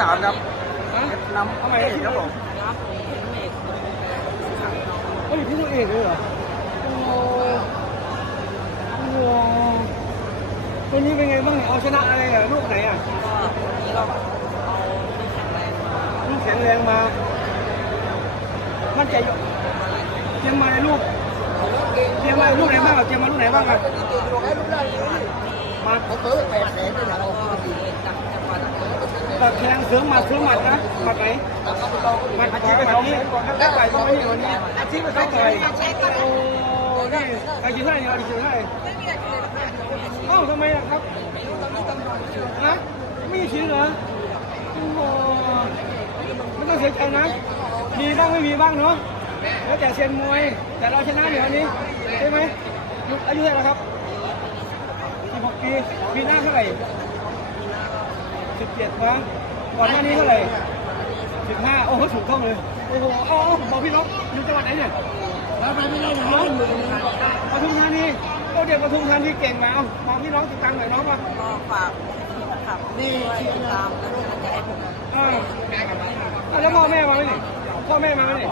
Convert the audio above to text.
ครับฮะน้ำทำไมเครับผมครับผมเอกเขาอยู่ที่ตัวเอกเลยเหรอโอ้โหโอ้โหวันนี้เป็นไงบ้างเนี่ยเอาชนะอะไรอะลูกไหนอะก็วันนี้เราเอาที่แข็งแรงมาลูกแข็งแรงมา มั่นใจอยู่เตรียมมาในลูกเตรียมมาในลูกไหนบ้างอะเตรียมมาลูกไหนบ้างอะมาแล้วก็เอกจากจังหวัด ตัดแทงเสือหมัดเสือหมัดนะหมัดไหนหมัดอาชีพไปเขานี้ได้ไปตรงนี้วันนี้อาชีพไปเขาต่อยโอ้นี่อาชีพเท่าไหร่เนี่ยอาชีพเท่าไหร่เอ้าทำไมล่ะครับนะไม่มีชิ้นเหรอโอ้ไม่ต้องเสียใจนะมีบ้างไม่มีบ้างเนาะแล้วแต่เซียนมวย แต่เราชนะเนี่วันนี้ใช่ไหมอายุเท่าไหร่ครับ16ปีปีหน้าเท่าไหร่ สิบเจ็ดวะก่อนหน้านี้เท่าไหร่สิบห้าโอ้โหถูกต้องเลย โอ้โหเอาเอาบอกพี่น้องอยู่จังหวัดไหนเนี่ยแล้วไปไม่ได้หรอปทุมธานีโอ้เด็กปทุมธานีเก่งมาเอาบอกพี่น้องติดตามหน่อยน้องว่าก็ฝากขับนี่ติดตามและเป็นกำลังใจให้ผมเออเอาแล้วพ่อแม่มาไหมเนี่ยพ่อแม่มาไหมเนี่ย